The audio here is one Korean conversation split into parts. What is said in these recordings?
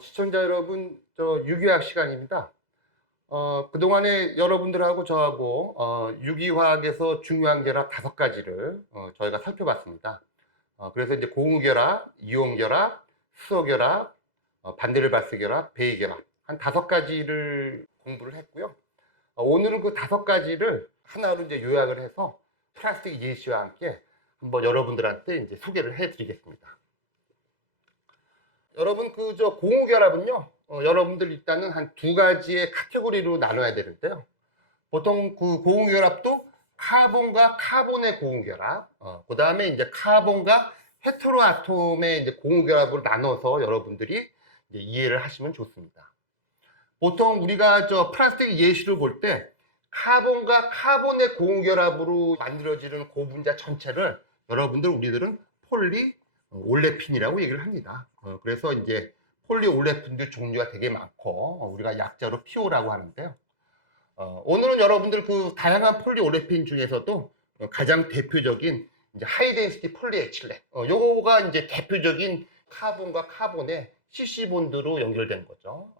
시청자 여러분, 유기화학 시간입니다. 그동안에 여러분들하고 저하고 유기화학에서 중요한 결합 5가지를 저희가 살펴봤습니다. 그래서 이제 고무결합, 이온결합, 수소결합, 반데르발스 결합, 베이결합 한 5가지를 공부를 했고요. 오늘은 그 5가지를 하나로 이제 요약을 해서 플라스틱 예시와 함께 한번 여러분들한테 이제 소개를 해드리겠습니다. 여러분 고무결합은요, 여러분들 일단은 한 2가지의 카테고리로 나눠야 되는데요. 보통 그 고무결합도 카본과 카본의 고무결합, 그 다음에 이제 카본과 헤테로아톰의 이제 고무결합으로 나눠서 여러분들이 이제 이해를 하시면 좋습니다. 보통 우리가 플라스틱 예시를 볼 때 카본과 카본의 고무결합으로 만들어지는 고분자 전체를 우리들은 폴리 올레핀이라고 얘기를 합니다. 그래서 이제 폴리올레핀도 종류가 되게 많고 우리가 약자로 PO라고 하는데요. 오늘은 여러분들 그 다양한 폴리올레핀 중에서도 가장 대표적인 이제 하이덴시티 폴리에틸렌, 요거가 이제 대표적인 카본과 카본의 CC본드로 연결된 거죠.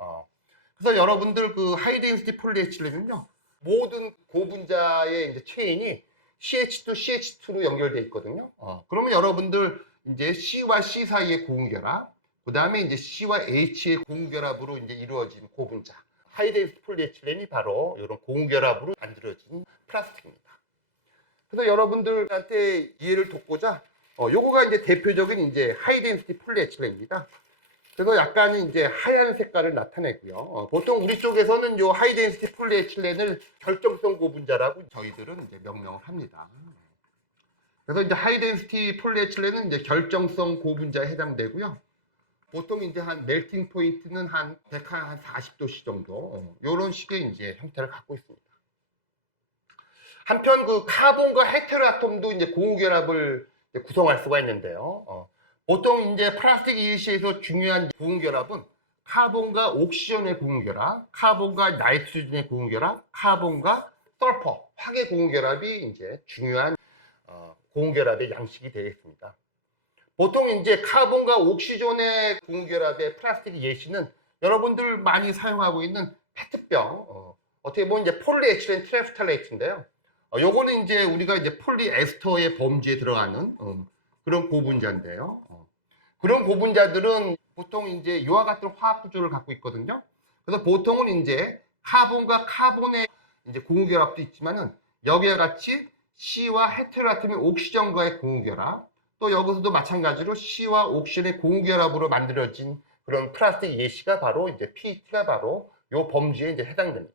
그래서 여러분들 그 하이덴시티 폴리에틸렌은요, 모든 고분자의 이제 체인이 CH2, CH2로 연결되어 있거든요. 그러면 여러분들 이제 C와 C 사이의 고무결합, 그 다음에 이제 C와 H의 고무결합으로 이제 이루어진 고분자, 하이덴시티 폴리에틸렌이 바로 이런 고무결합으로 만들어진 플라스틱입니다. 그래서 여러분들한테 이해를 돕고자, 요거가 이제 대표적인 이제 하이덴시티 폴리에틸렌입니다. 그래서 약간은 이제 하얀 색깔을 나타내고요. 보통 우리 쪽에서는 요 하이덴시티 폴리에틸렌을 결정성 고분자라고 저희들은 이제 명명을 합니다. 그래서 이제 하이덴시티 폴리에틸렌은 이제 결정성 고분자에 해당되고요. 보통 이제 한 멜팅 포인트는 한 140도씨 정도, 요런 식의 이제 형태를 갖고 있습니다. 한편 그 카본과 헤테로아톰도 이제 고무결합을 구성할 수가 있는데요. 보통 이제 플라스틱 예시에서 중요한 고무결합은 카본과 옥시전의 고무결합, 카본과 나이트로젠의 고무결합, 카본과 설퍼, 화계 고무결합이 이제 중요한 고무결합의 양식이 되겠습니다. 보통 이제 카본과 옥시전의 고무결합의 플라스틱 예시는 여러분들 많이 사용하고 있는 페트병, 어떻게 보면 이제 폴리에틸렌 트래프탈레이트인데요. 요거는 이제 우리가 이제 폴리에스터의 범주에 들어가는 그런 고분자인데요. 그런 고분자들은 보통 이제 이와 같은 화학 구조를 갖고 있거든요. 그래서 보통은 이제 카본과 카본의 이제 고무결합도 있지만은 여기와 같이 C와 헤테로아톰의 옥시전과의 고무결합, 또 여기서도 마찬가지로 C와 옥시전의 고무결합으로 만들어진 그런 플라스틱 예시가 바로 이제 PET가 바로 요 범주에 이제 해당됩니다.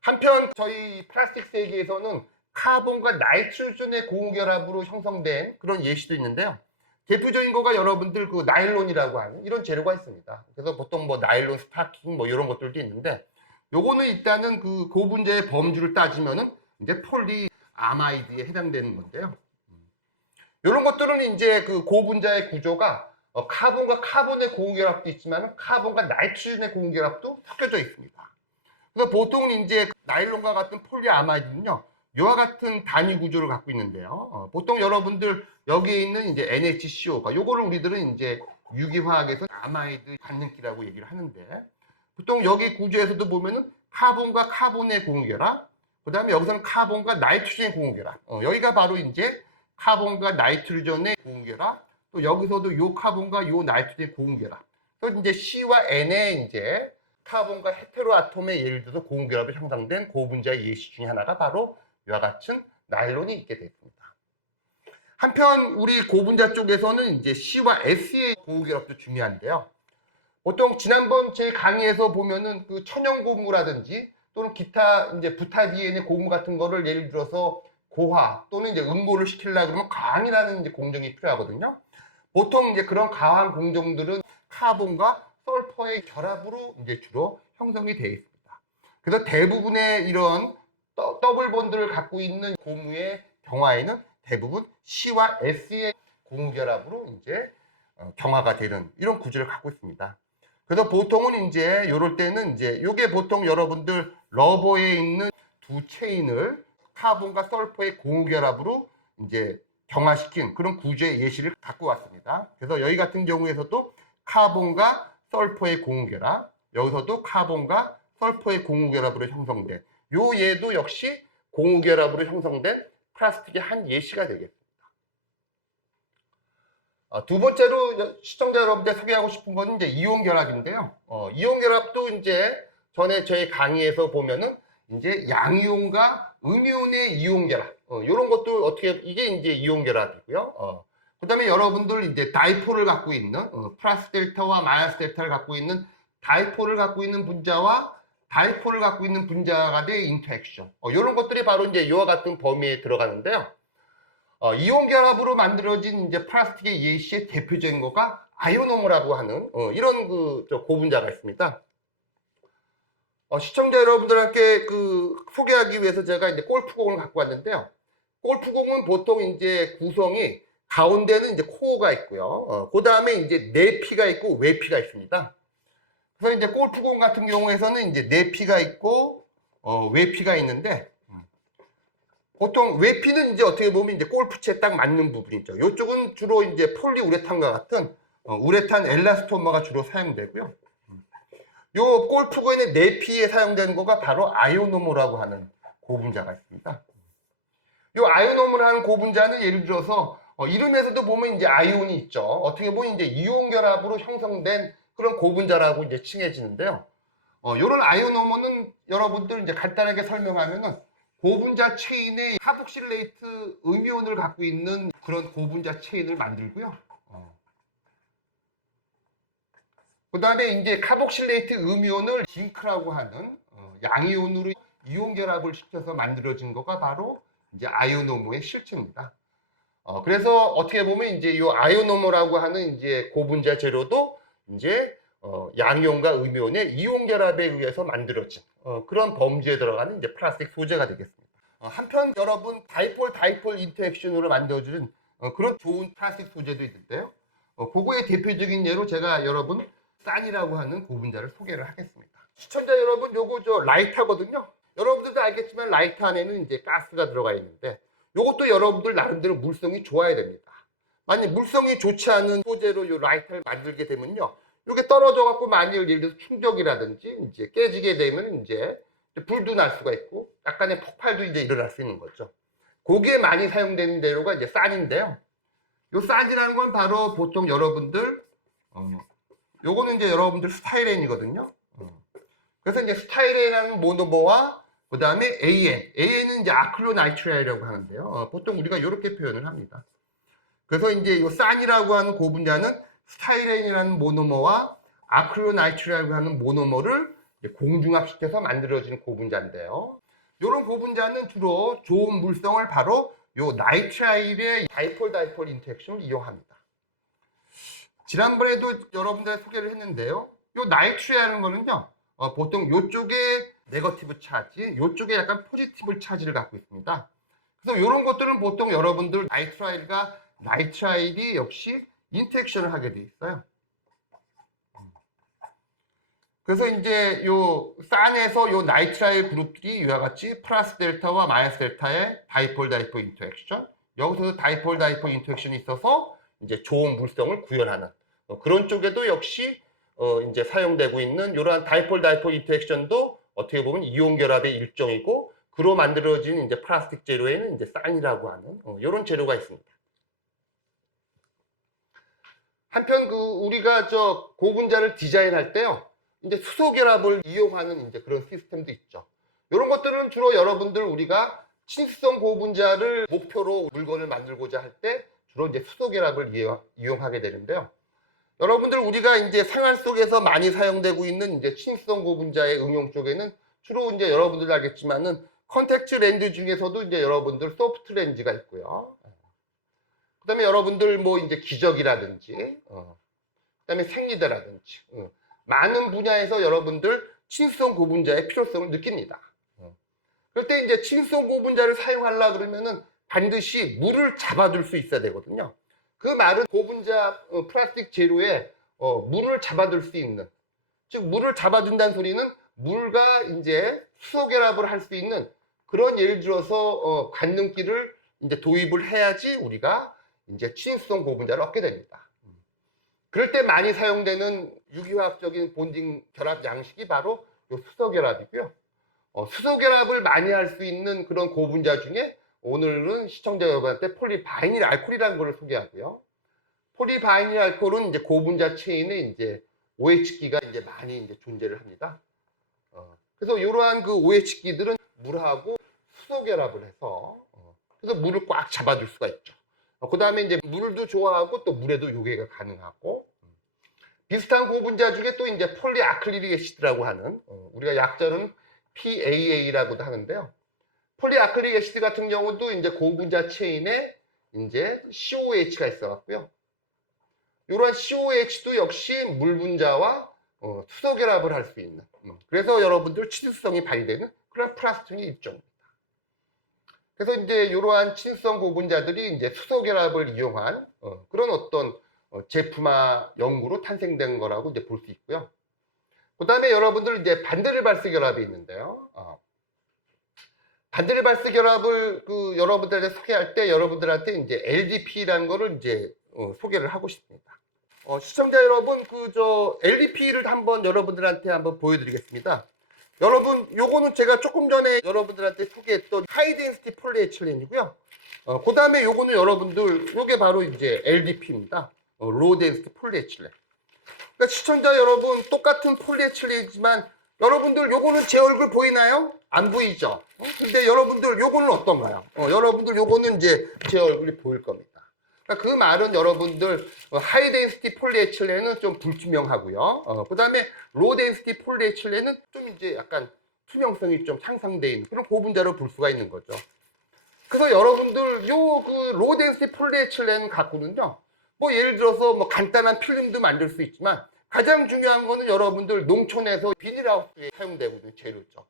한편 저희 플라스틱 세계에서는 카본과 나이트로젠의 고무결합으로 형성된 그런 예시도 있는데요. 대표적인 거가 여러분들 그 나일론이라고 하는 이런 재료가 있습니다. 그래서 보통 뭐 나일론 스타킹 뭐 이런 것들도 있는데, 요거는 일단은 그 고분자의 범주를 따지면은 이제 폴리아마이드에 해당되는 건데요. 이런 것들은 이제 그 고분자의 구조가 카본과 카본의 고무결합도 있지만 카본과 나이트로젠의 고무결합도 섞여져 있습니다. 그래서 보통 이제 나일론과 같은 폴리아마이드는요, 이와 같은 단위 구조를 갖고 있는데요. 보통 여러분들 여기에 있는 이제 NHCO가 요거를 우리들은 이제 유기화학에서 아마이드 반응기라고 얘기를 하는데, 보통 여기 구조에서도 보면은 카본과 카본의 고무결합, 그 다음에 여기서는 카본과 나이트로젠 고무결합, 여기가 바로 이제 카본과 나이트로젠의 고무결합, 또 여기서도 요 카본과 요 나이트로젠 고무결합. 그래서 이제 C와 N의 이제 카본과 헤테로아톰의 예를 들어서 고무결합이 형성된 고분자의 예시 중에 하나가 바로 이와 같은 나일론이 있게 됐습니다. 한편 우리 고분자 쪽에서는 이제 C와 S의 고무결합도 중요한데요. 보통 지난번 제 강의에서 보면은 그 천연 고무라든지 또는 기타 이제 부타 DNA 고무 같은 거를 예를 들어서 고화 또는 이제 응고를 시키려고 그러면 강이라는 이제 공정이 필요하거든요. 보통 이제 그런 가한 공정들은 카본과 설퍼의 결합으로 이제 주로 형성이 되어 있습니다. 그래서 대부분의 이런 더블 본드를 갖고 있는 고무의 경화에는 대부분 C와 S의 고무 결합으로 이제 경화가 되는 이런 구조를 갖고 있습니다. 그래서 보통은 이제 이럴 때는 이제 요게 보통 여러분들 러버에 있는 두 체인을 카본과 설퍼의 고무 결합으로 이제 경화시킨 그런 구조의 예시를 갖고 왔습니다. 그래서 여기 같은 경우에서도 카본과 설퍼의 공유결합, 여기서도 카본과 설퍼의 공유결합으로 형성된 요 얘도 역시 공유결합으로 형성된 플라스틱의 한 예시가 되겠습니다. 두 번째로 시청자 여러분들 소개하고 싶은 건 이제 이온결합인데요. 이온결합도 이제 전에 저희 강의에서 보면은 이제 양이온과 음이온의 이온결합, 이런 것도 어떻게, 이게 이제 이온결합이고요. 그 다음에 여러분들 이제 다이폴을 갖고 있는, 플러스 델타와 마이너스 델타를 갖고 있는 다이폴을 갖고 있는 분자와 다이폴을 갖고 있는 분자 간의 인터액션. 이런 것들이 바로 이제 이와 같은 범위에 들어가는데요. 이온 결합으로 만들어진 이제 플라스틱의 예시의 대표적인 거가 아이오노머라고 하는 이런 고분자가 있습니다. 시청자 여러분들께 소개하기 위해서 제가 이제 골프공을 갖고 왔는데요. 골프공은 보통 이제 구성이 가운데는 이제 코어가 있고요. 그 다음에 이제 내피가 있고 외피가 있습니다. 그래서 이제 골프공 같은 경우에서는 이제 내피가 있고 외피가 있는데, 보통 외피는 이제 어떻게 보면 이제 골프채에 딱 맞는 부분이죠. 이쪽은 주로 이제 폴리우레탄과 같은 우레탄 엘라스토머가 주로 사용되고요. 요 골프공의 내피에 사용되는 거가 바로 아이오노머라고 하는 고분자가 있습니다. 요 아이오노머라는 고분자는 예를 들어서 이름에서도 보면 이제 아이온이 있죠. 어떻게 보면 이제 이온 결합으로 형성된 그런 고분자라고 이제 칭해지는데요. 요런 아이오노머는 여러분들 이제 간단하게 설명하면은 고분자 체인에 카복실레이트 음이온을 갖고 있는 그런 고분자 체인을 만들고요. 그 다음에 이제 카복실레이트 음이온을 징크라고 하는 양이온으로 이온 결합을 시켜서 만들어진 거가 바로 이제 아이오노머의 실체입니다. 그래서 어떻게 보면 이제 이 아이오노머라고 하는 이제 고분자 재료도 이제 양이온과 음이온의 이온 결합에 의해서 만들어진 그런 범주에 들어가는 이제 플라스틱 소재가 되겠습니다. 한편 여러분 다이폴 인터액션으로 만들어진 그런 좋은 플라스틱 소재도 있는데요. 그거의 대표적인 예로 제가 여러분 싼이라고 하는 고분자를 소개를 하겠습니다. 시청자 여러분, 요거 라이터거든요. 여러분들도 알겠지만 라이터 안에는 이제 가스가 들어가 있는데, 요것도 여러분들 나름대로 물성이 좋아야 됩니다. 만약 물성이 좋지 않은 소재로 요 라이터를 만들게 되면요, 이게 떨어져 갖고 만일 예를 들어서 충격이라든지 이제 깨지게 되면 이제 불도 날 수가 있고 약간의 폭발도 이제 일어날 수 있는 거죠. 거기에 많이 사용되는 재료가 이제 싼인데요. 요 싼이라는 건 바로 보통 여러분들 요거는 이제 여러분들 스타이렌이거든요. 그래서 이제 스타이렌이라는 모노머와 그 다음에 AN은 이제 아크릴로나이트라이라고 하는데요. 보통 우리가 이렇게 표현을 합니다. 그래서 이제 요 싼이라고 하는 고분자는 스타이렌이라는 모노머와 아크릴로나이트라이라고 하는 모노머를 공중합시켜서 만들어진 고분자인데요. 이런 고분자는 주로 좋은 물성을 바로 요 나이트라일의 다이폴 인터액션을 이용합니다. 지난번에도 여러분들 소개를 했는데요. 요 나이트라이라는 거는요, 보통 요쪽에 네거티브 차지, 요쪽에 약간 포지티브 차지를 갖고 있습니다. 그래서 이런 것들은 보통 여러분들 나이트라일이 역시 인터액션을 하게 돼 있어요. 그래서 이제 요 싼에서 요 나이트라일 그룹들이 이와 같이 플러스 델타와 마이너스 델타의 다이폴 인터액션, 여기서도 다이폴 인터액션이 있어서 이제 좋은 물성을 구현하는 그런 쪽에도 역시 이제 사용되고 있는 이러한 다이폴 인터액션도 어떻게 보면 이온 결합의 일종이고, 그로 만들어진 이제 플라스틱 재료에는 이제 싼이라고 하는 이런 재료가 있습니다. 한편 우리가 고분자를 디자인할 때요, 이제 수소 결합을 이용하는 이제 그런 시스템도 있죠. 이런 것들은 주로 여러분들 우리가 친수성 고분자를 목표로 물건을 만들고자 할 때 주로 이제 수소 결합을 이용하게 되는데요. 여러분들 우리가 이제 생활 속에서 많이 사용되고 있는 이제 친수성 고분자의 응용 쪽에는 주로 이제 여러분들 알겠지만은 컨택트 렌즈 중에서도 이제 여러분들 소프트 렌즈가 있고요. 그다음에 여러분들 뭐 이제 기적이라든지, 그다음에 생리대라든지 많은 분야에서 여러분들 친수성 고분자의 필요성을 느낍니다. 그럴 때 이제 친수성 고분자를 사용하려 그러면은 반드시 물을 잡아둘 수 있어야 되거든요. 그 말은 고분자 플라스틱 재료에 물을 잡아둘 수 있는, 즉 물을 잡아둔다는 소리는 물과 이제 수소 결합을 할 수 있는 그런, 예를 들어서 관능기를 이제 도입을 해야지 우리가 이제 친수성 고분자를 얻게 됩니다. 그럴 때 많이 사용되는 유기화학적인 본딩 결합 양식이 바로 요 수소결합이고요. 수소결합을 많이 할 수 있는 그런 고분자 중에 오늘은 시청자 여러분한테 폴리바이닐 알코올이라는 걸 소개하고요. 폴리바이닐 알코올은 이제 고분자 체인에 이제 OH기가 이제 많이 이제 존재를 합니다. 그래서 이러한 그 OH기들은 물하고 수소 결합을 해서 그래서 물을 꽉 잡아줄 수가 있죠. 그 다음에 이제 물도 좋아하고 또 물에도 요괴가 가능하고 비슷한 고분자 중에 또 이제 폴리아크릴릭 애시드라고 하는 우리가 약자는 PAA라고도 하는데요. 폴리아크릴릭 애시드 같은 경우도 이제 고분자 체인에 이제 COH가 있어갖고요. 이러한 COH도 역시 물 분자와 수소 결합을 할 수 있는 그래서 여러분들 친수성이 발휘되는 그런 플라스틱의 일종입니다. 그래서 이제 이러한 친수성 고분자들이 이제 수소 결합을 이용한 그런 어떤 제품화 연구로 탄생된 거라고 이제 볼 수 있고요. 그 다음에 여러분들 이제 반데르발스 결합이 있는데요. 반데르발스 결합을 여러분들한테 소개할 때 여러분들한테 이제 LDP라는 거를 이제 소개를 하고 싶습니다. 시청자 여러분, LDP를 한번 여러분들한테 한번 보여드리겠습니다. 여러분, 요거는 제가 조금 전에 여러분들한테 소개했던 하이 덴시티 폴리에틸렌이고요. 그 다음에 요거는 여러분들, 요게 바로 이제 LDP입니다. 로우 덴시티 폴리에틸렌. 그러니까 시청자 여러분, 똑같은 폴리에틸렌이지만 여러분들 요거는 제 얼굴 보이나요? 안 보이죠? 근데 여러분들 요거는 어떤가요? 여러분들 요거는 이제 제 얼굴이 보일 겁니다. 그 말은 여러분들 하이 덴시티 폴리에틸렌은 좀 불투명하고요. 그 다음에 로우 덴시티 폴리에틸렌은 좀 이제 약간 투명성이 좀 향상되어 있는 그런 고분자로 볼 수가 있는 거죠. 그래서 여러분들 로우 덴시티 폴리에틸렌 갖고는요. 뭐 예를 들어서 뭐 간단한 필름도 만들 수 있지만 가장 중요한 거는 여러분들 농촌에서 비닐하우스에 사용되거든요. 재료죠.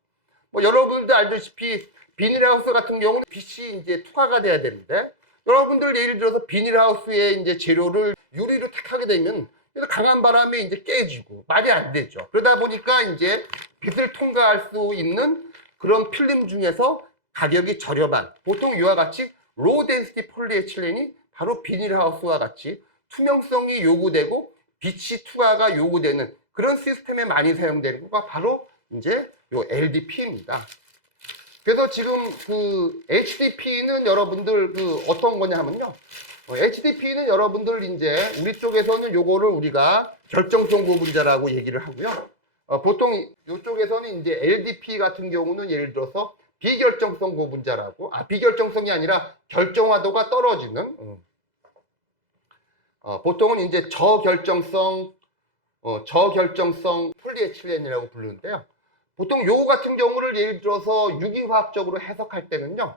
뭐 여러분들 알다시피 비닐하우스 같은 경우는 빛이 이제 투과가 돼야 되는데 여러분들 예를 들어서 비닐하우스에 이제 재료를 유리로 택하게 되면 강한 바람에 이제 깨지고 말이 안 되죠. 그러다 보니까 이제 빛을 통과할 수 있는 그런 필름 중에서 가격이 저렴한 보통 이와 같이 로우 덴시티 폴리에틸렌이 바로 비닐하우스와 같이 투명성이 요구되고 빛이 투과가 요구되는 그런 시스템에 많이 사용되는 거가 바로 이제 요 LDP입니다. 그래서 지금 HDP는 여러분들 어떤 거냐 하면요. HDP는 여러분들 이제 우리 쪽에서는 요거를 우리가 결정성 고분자라고 얘기를 하고요. 보통 이쪽에서는 이제 LDP 같은 경우는 예를 들어서 비결정성 고분자라고, 비결정성이 아니라 결정화도가 떨어지는, 보통은 이제 저결정성 폴리에틸렌이라고 부르는데요. 보통 요거 같은 경우를 예를 들어서 유기화학적으로 해석할 때는요.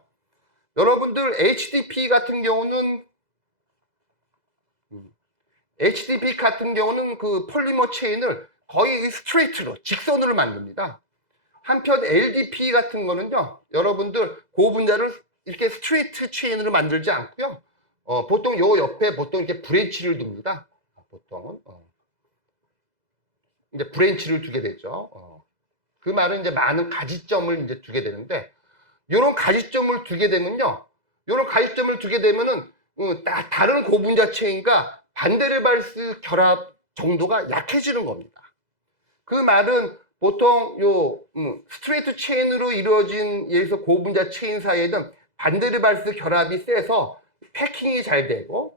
여러분들 HDP 같은 경우는 그 폴리머 체인을 거의 스트레이트로 직선으로 만듭니다. 한편 LDP 같은 거는요. 여러분들 고분자를 이렇게 스트레이트 체인으로 만들지 않고요. 보통 요 옆에 보통 이렇게 브랜치를 둡니다. 보통은 이제 브랜치를 두게 되죠. 그 말은 이제 많은 가지점을 이제 두게 되는데, 요런 가지점을 두게 되면요. 요런 가지점을 두게 되면은, 다른 고분자 체인과 반데르발스 결합 정도가 약해지는 겁니다. 그 말은 보통 스트레이트 체인으로 이루어진 예를 들어서 고분자 체인 사이에는 반데르발스 결합이 세서 패킹이 잘 되고,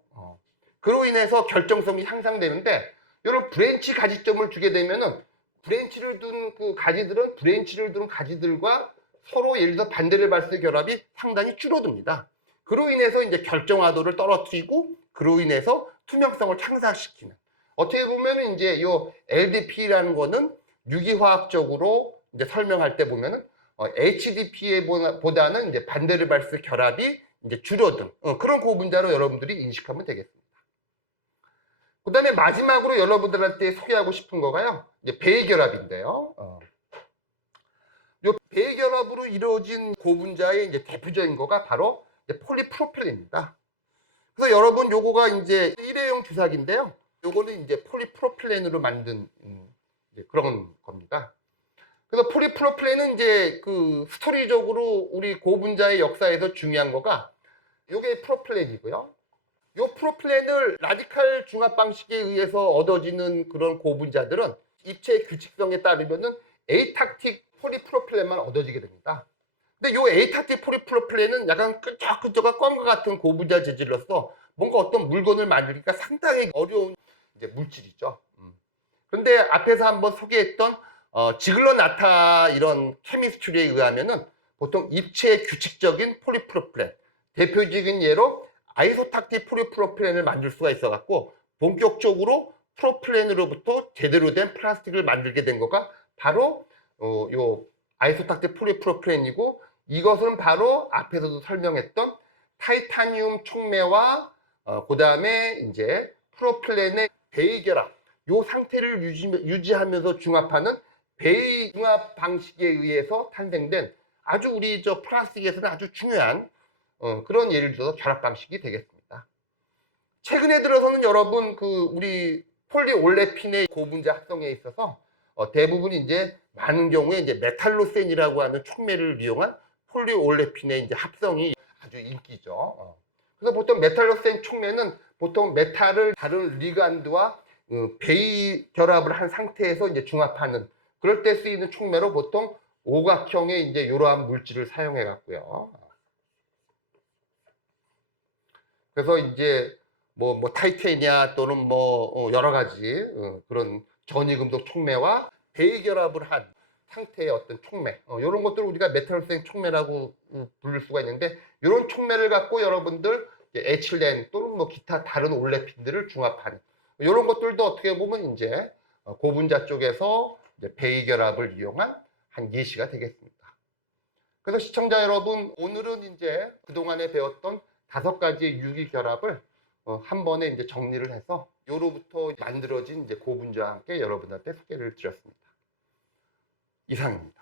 그로 인해서 결정성이 향상되는데, 요런 브랜치 가지점을 두게 되면은 브랜치를 둔 가지들은 브랜치를 둔 가지들과 서로 예를 들어 반데르발스 결합이 상당히 줄어듭니다. 그로 인해서 이제 결정화도를 떨어뜨리고 그로 인해서 투명성을 향상시키는 어떻게 보면은 이제 요 LDP라는 거는 유기화학적으로 이제 설명할 때 보면은 HDP보다는 이제 반데르발스 결합이 이제 줄어든 그런 고분자로 여러분들이 인식하면 되겠습니다. 그 다음에 마지막으로 여러분들한테 소개하고 싶은 거가요. 이제 배결합인데요. 요 배결합으로 이루어진 고분자의 이제 대표적인 거가 바로 이제 폴리프로필렌입니다. 그래서 여러분 요거가 이제 일회용 주사기인데요. 요거는 이제 폴리프로필렌으로 만든 이제 그런 겁니다. 그래서 폴리프로필렌은 이제 스토리적으로 우리 고분자의 역사에서 중요한 거가 요게 프로필렌이고요. 요 프로필렌을 라디칼 중합 방식에 의해서 얻어지는 그런 고분자들은 입체의 규칙성에 따르면은 에이탁틱 폴리프로필렌만 얻어지게 됩니다. 근데 요 에이탁틱 폴리프로필렌은 약간 끈적끈적한 껌과 같은 고분자 재질로서 뭔가 어떤 물건을 만들기가 상당히 어려운 이제 물질이죠. 그런데 앞에서 한번 소개했던 지글러 나타 이런 케미스트리에 의하면은 보통 입체의 규칙적인 폴리프로필렌, 대표적인 예로 아이소탁틱 폴리프로필렌을 만들 수가 있어 갖고 본격적으로 프로필렌으로부터 제대로 된 플라스틱을 만들게 된 거가 바로 요 아이소탁틱 폴리프로필렌이고, 이것은 바로 앞에서도 설명했던 타이타늄 촉매와 그 다음에 이제 프로필렌의 베이결합, 요 상태를 유지하면서 중합하는 베이 중합 방식에 의해서 탄생된 아주 우리 저 플라스틱에서는 아주 중요한 그런 예를 들어서 결합 방식이 되겠습니다. 최근에 들어서는 여러분 그 우리 폴리올레핀의 고분자 합성에 있어서 대부분 이제 많은 경우에 이제 메탈로센이라고 하는 촉매를 이용한 폴리올레핀의 이제 합성이 아주 인기죠. 그래서 보통 메탈로센 촉매는 보통 메탈을 다른 리간드와 베이 결합을 한 상태에서 이제 중합하는 그럴 때 쓰이는 촉매로 보통 오각형의 이제 이러한 물질을 사용해 갖고요. 그래서 이제 뭐 타이테니아 또는 뭐 여러 가지 그런 전이금속 촉매와 베이 결합을 한 상태의 어떤 촉매, 이런 것들을 우리가 메탈로센 촉매라고 부를 수가 있는데, 이런 촉매를 갖고 여러분들 에틸렌 또는 뭐 기타 다른 올레핀들을 중합하는 이런 것들도 어떻게 보면 이제 고분자 쪽에서 이제 베이 결합을 이용한 한 예시가 되겠습니다. 그래서 시청자 여러분, 오늘은 이제 그동안에 배웠던 5가지의 유기 결합을 한 번에 이제 정리를 해서 요로부터 만들어진 이제 고분자와 함께 여러분한테 소개를 드렸습니다. 이상입니다.